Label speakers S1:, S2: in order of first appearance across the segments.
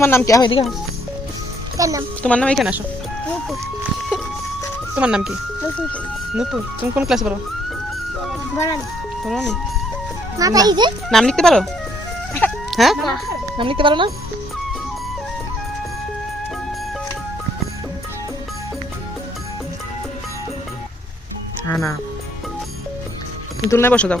S1: তোমার নাম কি? আহ এদিকে তোমার নাম? এখানে আসো। তোমার নাম কি?
S2: নুপুর।
S1: তুমি কোন ক্লাসে পড়ো? নাম? লিখতে পারো? হ্যাঁ? নাম লিখতে পারো না? হ্যাঁ না তুলনায় বসো দাও।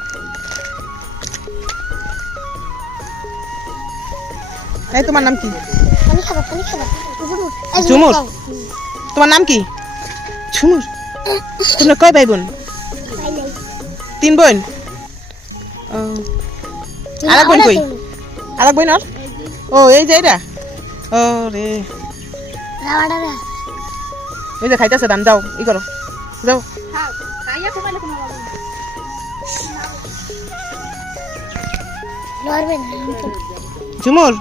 S2: এই
S1: তোমার নাম কি?
S2: এই
S1: ঝুমুর। তোমার নাম কি? ঝুমুর? তোমরা কয় ভাই বোন? তিন বোন? ও, আরেক বোন কই?
S2: তুমি।
S1: আর এক বোন আর ও এই যে এটা ও রে। ওই যে খাইতেছে দান যাও ই করো যাও ঝুমুর?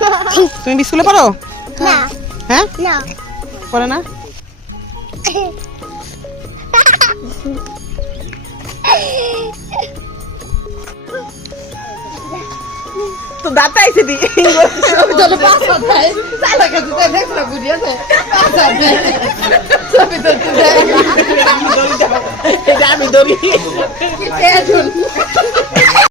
S1: তুমি স্কুলে পড়ো?
S2: না।
S1: হ্যাঁ?
S2: না।
S1: পড়ো না? তো দাঁত আইছে দি।
S3: পাঁচ কাছে তো পাঁচ সবই
S1: এটা আমি
S3: এখন